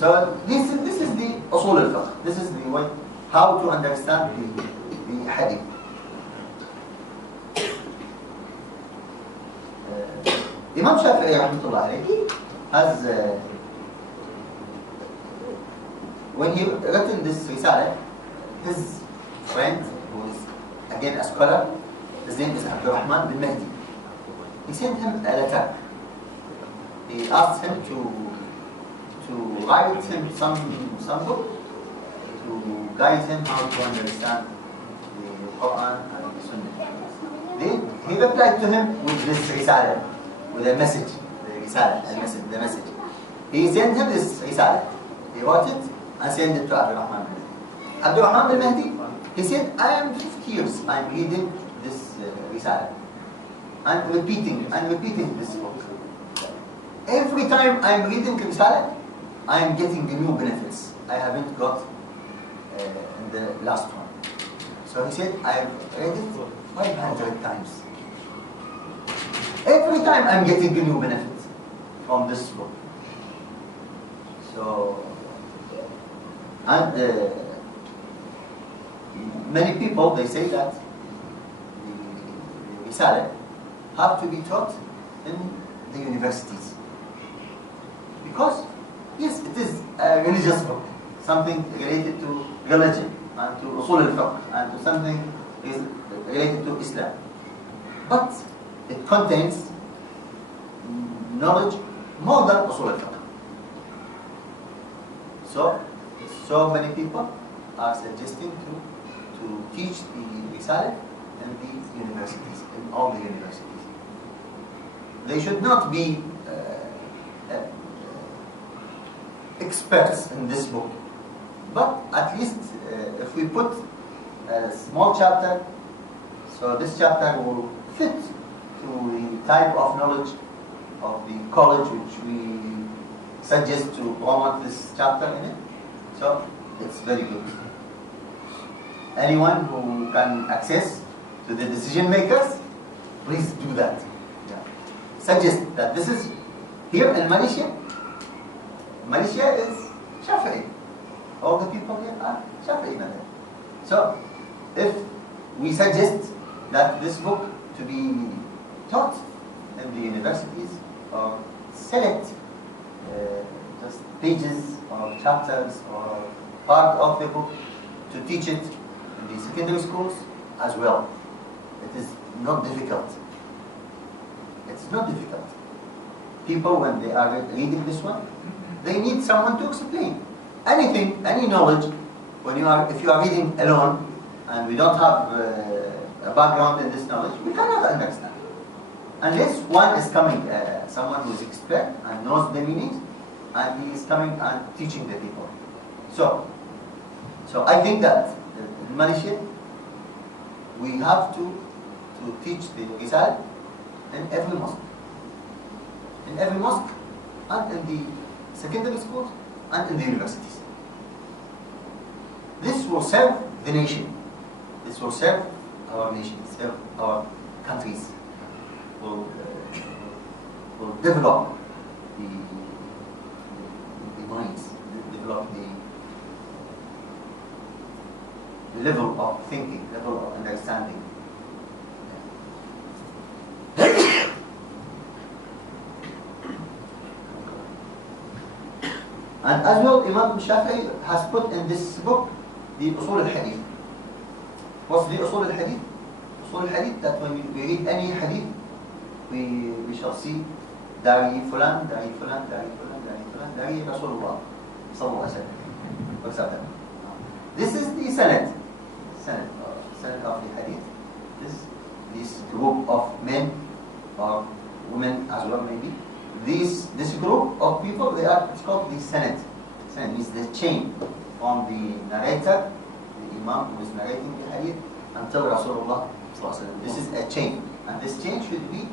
So this is the usul al-fiqh. This is the way how to understand the hadith. Imam Shafi'i rahmatullah alayhi has when he written this Risala, his friend, who is again a scholar, his name is Abdullah bin Mahdi. He sent him a letter. He asked him to write him some book to guide him how to understand the Quran and the Sunnah. Then he replied to him with this Risala, with a message, the Risala, the message. He sent him this Risala. He wrote it and sent it to Abdullah bin Mahdi. Abdullah bin Mahdi, he said, I am 50 years, I am reading this Risala and repeating this book. Every time I am reading Risala, I am getting the new benefits I haven't got in the last one. So he said, I have read it 500 times. Every time I am getting a new benefit from this book. So, and many people, they say that the Risala have to be taught in the universities. Because, yes, it is a religious book, something related to religion and to usul al-fiqh and to something is related to Islam. But it contains knowledge more than usul al-fiqh. So many people are suggesting to teach the Risala in the universities, in all the universities. They should not be experts in this book, but at least if we put a small chapter, so this chapter will fit to the type of knowledge of the college which we suggest to promote this chapter in it. So it's very good. Anyone who can access to the decision makers, please do that. Yeah. Suggest that this is here in Malaysia. Malaysia is Shafi'i. All the people here are Shafi'i madhab. So if we suggest that this book to be taught in the universities or select just pages or chapters or part of the book to teach it in the secondary schools as well. It is not difficult. It's not difficult. People, when they are reading this one, they need someone to explain. Anything, any knowledge, if you are reading alone and we don't have a background in this knowledge, we cannot understand. Unless one is coming, someone who is expert and knows the meanings, and he is coming and teaching the people. So I think that in Malaysia, we have to teach the Risala in every mosque. In every mosque, and in the secondary schools, and in the universities. This will serve the nation. This will serve our nation, serve our countries. Will develop the minds, develop the level of thinking, level of understanding. And as well, Imam Shafi'i has put in this book the usul al-hadith. What's the usul al-hadith? Usul al-hadith, that when we read any hadith, we shall see dari fulan, dari fulan, dari fulan, dari fulan, dari Rasulullah sallallahu alaihi wasallam. This is the sanad of the hadith. This group of men or women as well, maybe. This group of people, it's called the sanad. Sanad means the chain from the narrator, the Imam who is narrating the hadith, until Rasulullah sallallahu alaihi wasallam. This is a chain, and this chain should be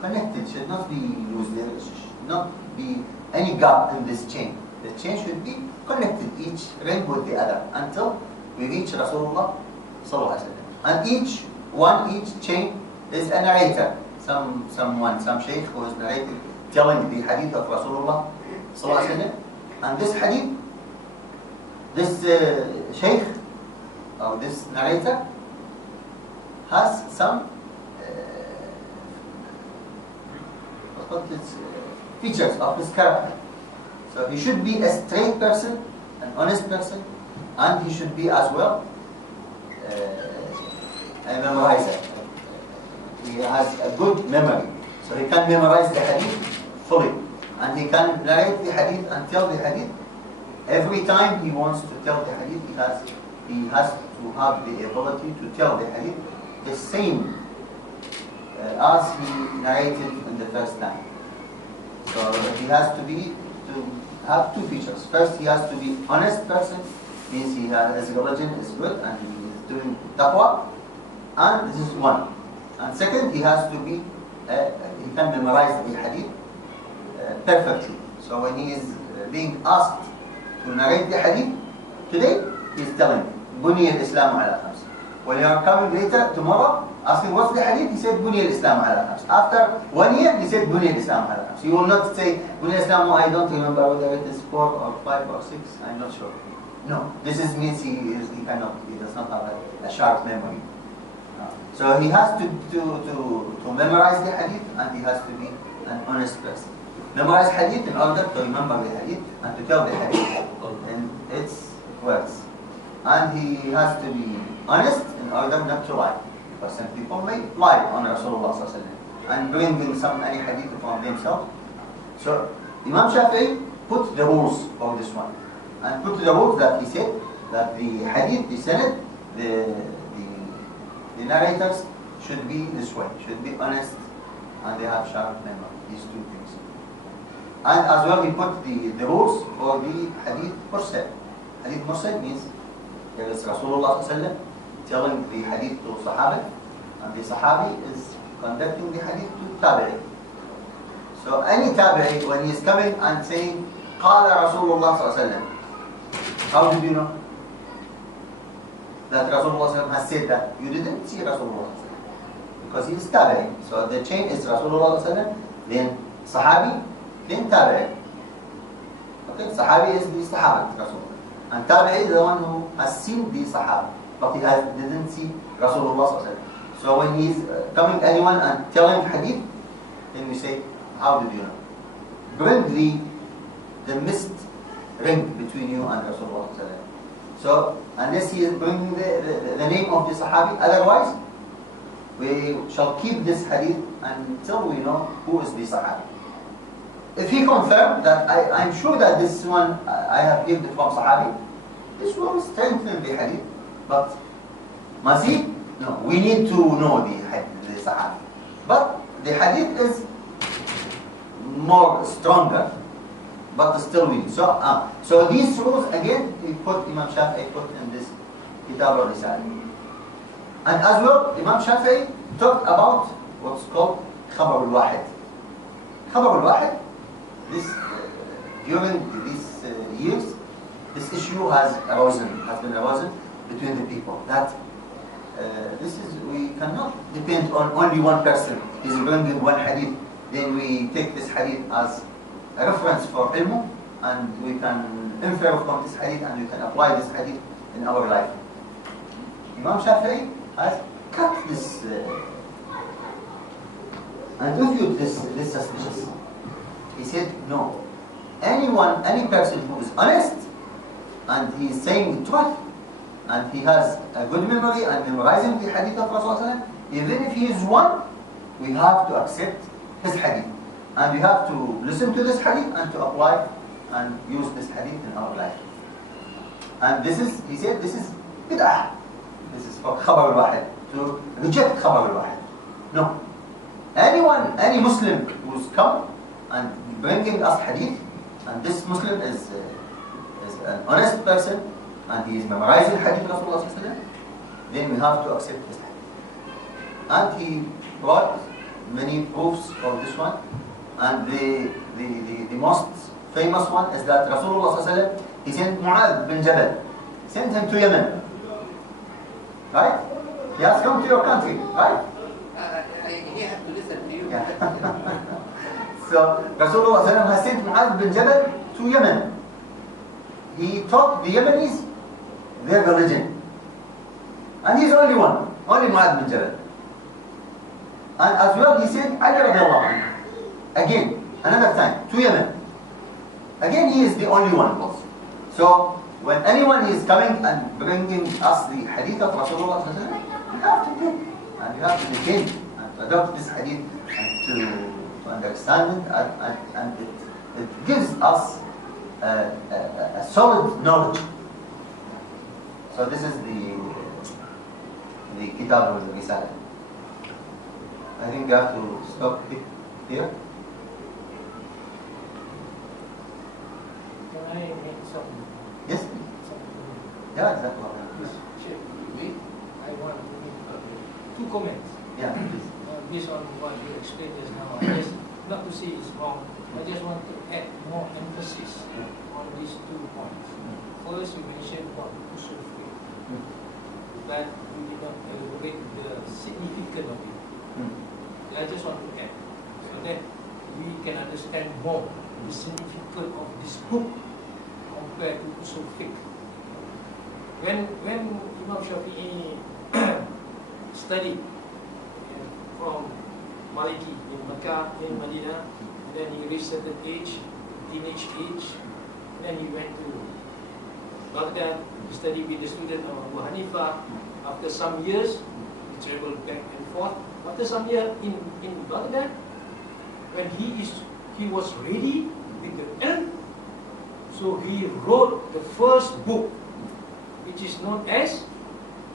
connected, should not be loose. There should not be any gap in this chain. The chain should be connected, each ring with the other, until we reach Rasulullah sallallahu alaihi wasallam. And each chain is a narrator. Some Sheikh who is narrating, telling the hadith of Rasulullah sallallahu alaihi wasallam, And this hadith, this Sheikh, or this narrator, has some features of his character. So he should be a straight person, an honest person, and he should be as well a memorizer. He has a good memory, so he can memorize the hadith fully, and he can narrate the hadith and tell the hadith. Every time he wants to tell the hadith, he has to have the ability to tell the hadith the same as he narrated in the first time. So he has to have two features. First, he has to be honest person, means his religion is good and he is doing taqwa, and this is one. And second, he has to be, he can memorize the hadith perfectly. So when he is being asked to narrate the hadith, today he is telling, Buni al-Islam ala khams. When you are coming later, tomorrow, asking what's the hadith, he said, Buni al-Islam ala khams. After 1 year, he said, Buni al-Islam ala khams. You will not say, Buni al-Islam, I don't remember whether it is 4 or 5 or 6, I'm not sure. No, this means he does not have a sharp memory. So he has to memorize the hadith, and he has to be an honest person. Memorize hadith in order to remember the hadith and to tell the hadith in its words. And he has to be honest in order not to lie. Because some people may lie on Rasulullah ﷺ and bring any hadith from themselves. So Imam Shafi'i put the rules for this one. And put the rules that he said that the hadith, the sanad, the narrators should be this way, should be honest, and they have sharp memory, these two things. And as well he put the rules for the hadith mursal. Hadith mursal means there is Rasulullah ﷺ telling the hadith to Sahabi, and the Sahabi is conducting the hadith to Tabi'i. So any Tabi'i, when he is coming and saying, Qala Rasulullah ﷺ, how did you know that Rasulullah has said that? You didn't see Rasulullah because he is Tabi'i. So the chain is Rasulullah, then Sahabi, then Tabi'i. Okay, Sahabi is the Sahaba, Rasulullah. And Tabi'i is the one who has seen the Sahaba, but he didn't see Rasulullah. So when he is coming anyone and telling hadith, then we say, how did you know? Bring the mist ring between you and Rasulullah. So unless he is bringing the name of the Sahabi, otherwise we shall keep this hadith until we know who is the Sahabi. If he confirmed that I'm sure that this one I have given from Sahabi, this will strengthen the hadith. But Mazid, no, we need to know the Sahabi. But the hadith is more stronger, but still we need. So these rules again, Imam Shafi'i put in this Kitab Al-Risala. And as well, Imam Shafi'i talked about what's called Khabar Al-Wahid. Khabar Al-Wahid, during these years, this issue has been arisen between the people. That we cannot depend on only one person. He's bringing one hadith, then we take this hadith as a reference for ilm, and we can infer from this hadith and we can apply this hadith in our life. Imam Shafi'i has cut this and reviewed this suspicious. He said, no, any person who is honest and he is saying the truth and he has a good memory and memorizing the hadith of Rasulullah, even if he is one, we have to accept his hadith. And we have to listen to this hadith and to apply and use this hadith in our life. And he said, this is bid'ah. This is for Khabar Al-Wahid, to reject Khabar Al-Wahid. No. Any Muslim who's come and bringing us hadith, and this Muslim is an honest person, and he is memorizing hadith of Rasulullah, then we have to accept this hadith. And he brought many proofs of this one. And the most famous one is that Rasulullah, he sent Mu'adh bin Jabal, sent him to Yemen. Right? He has come to your country, right? He has to listen to you. Yeah. So Rasulullah has sent Mu'adh bin Jabal to Yemen. he taught the Yemenis their religion. And he's only one, only Mu'adh bin Jabal. And as well, he said, Ali radiallahu anhu. Again, another time, to Yemen. Again, he is the only one. So, when anyone is coming and bringing us the hadith of Rasulullah, you have to take, and you have to defend, and to adopt this hadith, and to understand it, and it gives us a solid knowledge. So this is the Kitab Al-Risala. I think we have to stop it here. Can I make some? Yes? Yeah, exactly. Sheikh, I want to make 2 comments. Yeah, please. Based on what you explained just now. I just, not to say it's wrong, I just want to add more emphasis on these 2 points. First, you mentioned about usul fiqh, but you did not elaborate the significance of it. I just want to add so that we can understand more the significance of this book compared to usul fiqh. When Imam Syafi'i studied from Maliki in Mecca, in Medina, and then he reached certain age, teenage age, and then he went to Baghdad to study with the student of Abu Hanifa. After some years, he traveled back and forth. After some years in Baghdad, when he was ready with the ilm, so he wrote the first book, which is known as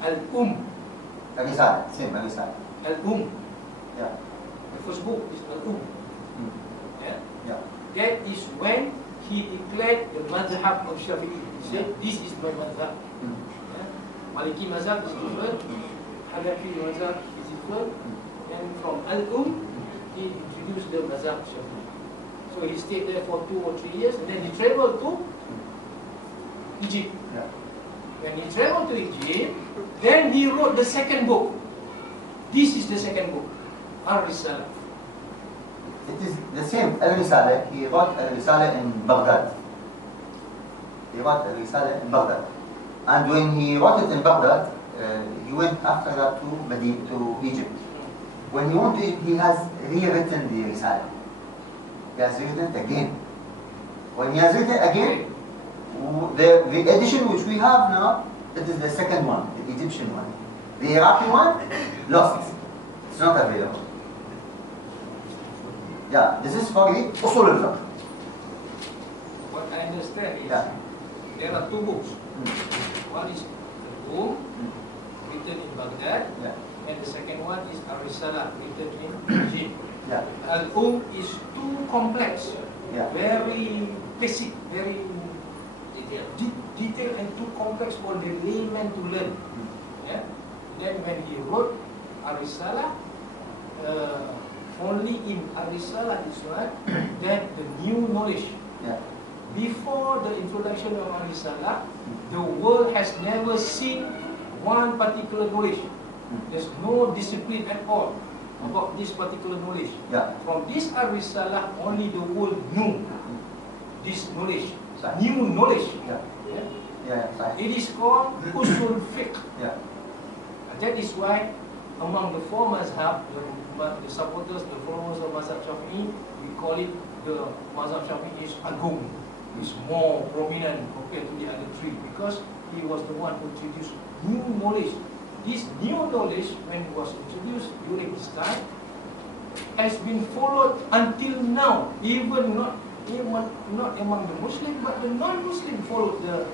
Al-Risala, same Al-Risala. Yeah. The first book is Al-Um. Yeah? Yeah. That is when he declared the madhab of Syafi'i. He said, this is my madhab. Yeah? Maliki madhab is different, Hanafi madhab is different, and from Al-Um, he introduced the madhab Syafi'i. So he stayed there for 2 or 3 years, and then he traveled to Egypt. Yeah. When he traveled to Egypt, then he wrote the second book. This is the second book, Al-Risala. It is the same Al-Risala. He wrote Al-Risala in Baghdad. He wrote Al-Risala in Baghdad. And when he wrote it in Baghdad, he went after that to Egypt. When he went to Egypt, he has rewritten the Risala. He has written it again. When he has written it again, the edition which we have now, it is the second one, the Egyptian one. The Iraqi one, lost. It's not available. Yeah, this is for the Usul al-Fiqh. What I understand is, Yeah. there are 2 books. One is Al-Um, written in Baghdad, Yeah. and the second one is Al-Risala, written in Egypt. Yeah. Al-Um is too complex, Yeah. very basic, very detailed and too complex for the layman to learn. Yeah? Then when he wrote Al-Risala, only in Al-Risala is right that the new knowledge. Yeah. Before the introduction of Al-Risala, the world has never seen one particular knowledge. There's no discipline at all about this particular knowledge. Yeah. From this Al-Risala, only the world knew this knowledge, Right. new knowledge. Yeah. Yeah? Yeah. Right. It is called Usul Fiqh. Yeah. That is why among the 4 mazhab, the supporters, the followers of Mazhab Syafi'i, we call it the Mazhab Syafi'i is Agung. It's more prominent compared to the other 3 because he was the one who introduced new knowledge. This new knowledge, when it was introduced during his time, has been followed until now. Even not among the Muslim, but the non-Muslim followed the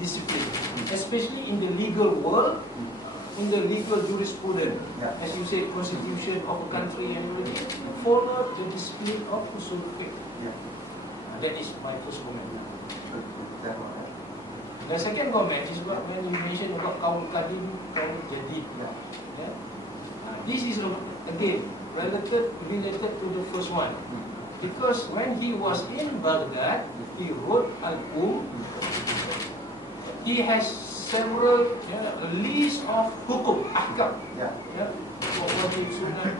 discipline, especially in the legal world, in the legal jurisprudence. Yeah. As you said, constitution of a country and everything, follow the discipline of usul fiqh. Yeah. That is my first comment. Good, good. That one. The second comment is what when you mentioned about kaum kadim, kaum jadid. Yeah. Yeah? This is again related to the first one. Because when he was in Baghdad, he wrote Al-Um. He has several list of hukum, ahkam. Yeah. Wajib, sunnah,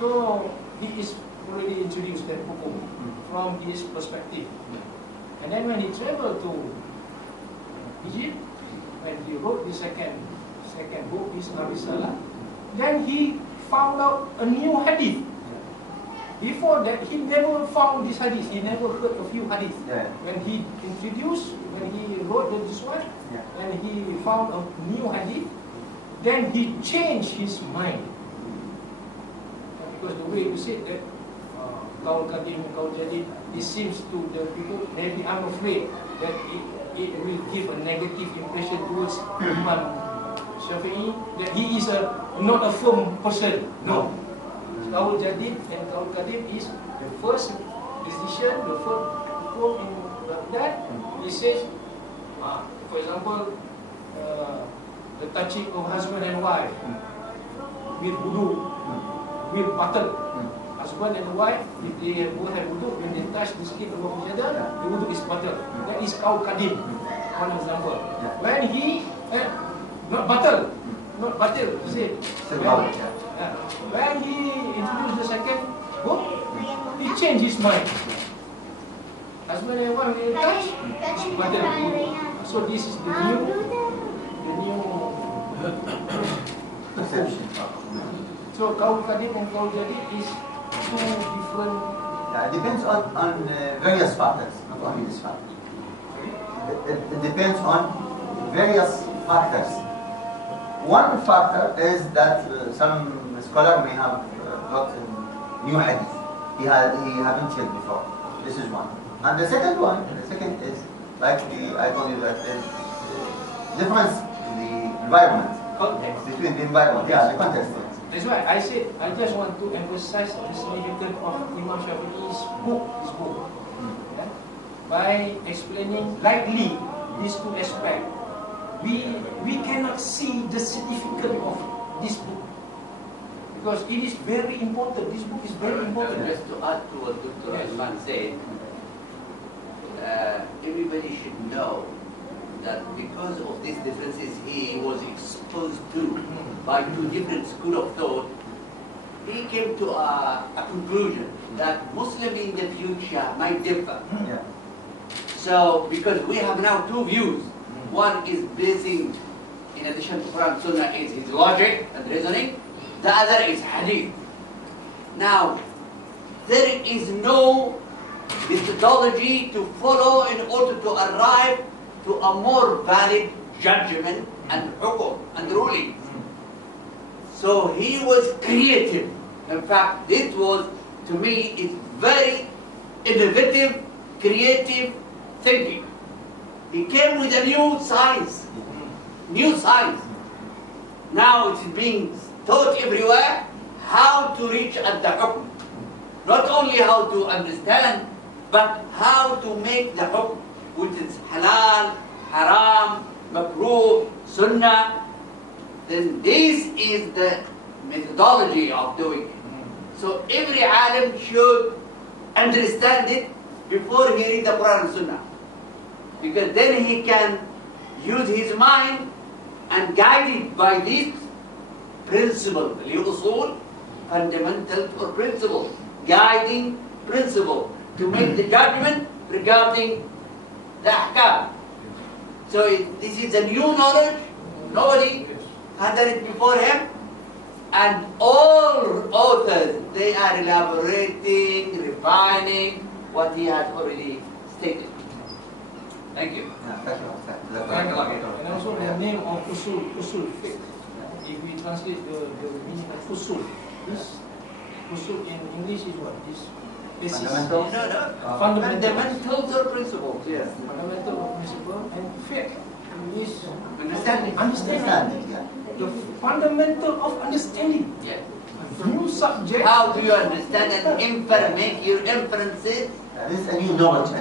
So he is already introduced that hukum from his perspective. And then when he traveled to Egypt, when he wrote the second book, this Al-Risala, then he found out a new hadith. Before that, he never found this hadith. He never heard a few hadith. Yeah. When he wrote this one, and he found a new hadith, then he changed his mind. Because the way you said that, Qaul Qadim, Qaul Jadid, it seems to the people, maybe I'm afraid that it will give a negative impression towards Imam Syafi'i, that he is not a firm person. No. Qaul Jadid and Qaul Qadim is the first decision, the first quote in that. He says, for example, the touching of husband and wife with wudu, with bottle. Husband and wife, if they both have wudu, when they touch the skin of each other, the wudu is bottle. That is Qaul Qadim, one example. When he, not bottle, he said, when he introduced the second book, he changed his mind. Husband and wife, when they touch, it's bottle. So this is the new Perception. So Qaul Qadim and Qaul Jadid is two different. Yeah, it depends on various factors, not only this factor. It depends on various factors. One factor is that some scholar may have got new hadith. He haven't heard before. This is one. And the second is like I told you that there's difference in the environment. Context. Between the environment, the context. That's why I said I just want to emphasize the significance of Imam Syafi'i's book, yeah? By explaining lightly these two aspects. We cannot see the significance of this book because it is very important. This book is very important. Just to add to what Dr. Osman said, everybody should know that because of these differences he was exposed to by two different schools of thought, he came to a conclusion that Muslims in the future might differ. Yeah. So, because we have now two views, one is basing, in addition to Quran Sunnah, is his logic and reasoning, the other is hadith. Now, there is no methodology to follow in order to arrive to a more valid judgment and hukum and ruling. So he was creative. In fact, this was, to me, is very innovative, creative thinking. He came with a new science. New science. Now it is being taught everywhere how to reach at the hukum. Not only how to understand, but how to make the hukum, which is halal, haram, makruh, sunnah. Then this is the methodology of doing it. So every alim should understand it before he read the Quran and Sunnah. Because then he can use his mind and guided by this principle, the usul, fundamental or principle, guiding principle to make the judgment regarding the ahkam. So this is a new knowledge. Nobody had done it before him. And all authors, they are elaborating, refining what he has already stated. Thank you. And also the name of usul fiqh. If we translate the meaning of usul, this usul in English is what? This basis. Fundamentals? No. Fundamentals or principles, yes. Fundamental principle and fiqh is Understanding. Understanding, yeah. The fundamental of understanding. Yes. New subject. How do you understand and make your inferences? This is a new knowledge, The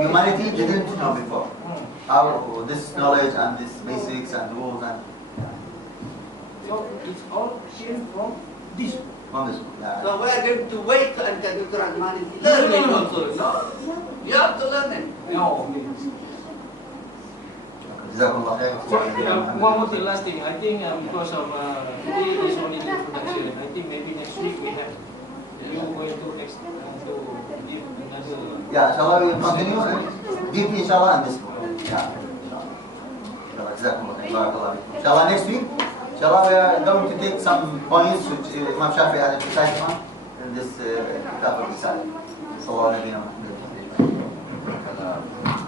humanity didn't know before. How this knowledge and this basics and rules and So it's all came from this. from this. So we are going to wait until Dr. Rahman is learning also. No? You have to learn it. No. Jazakumullah khair. One more thing, last thing. I think because of today is only the introduction. I think maybe next week we have you going to give another. Yeah, inshallah we will continue deeply inshallah on this book. Yeah. Inshallah. Inshallah next week, inshallah we are going to take some points which Imam Shafi'i had emphasized on in this Kitab Al-Risala. Sallallahu alayhi wa sallam.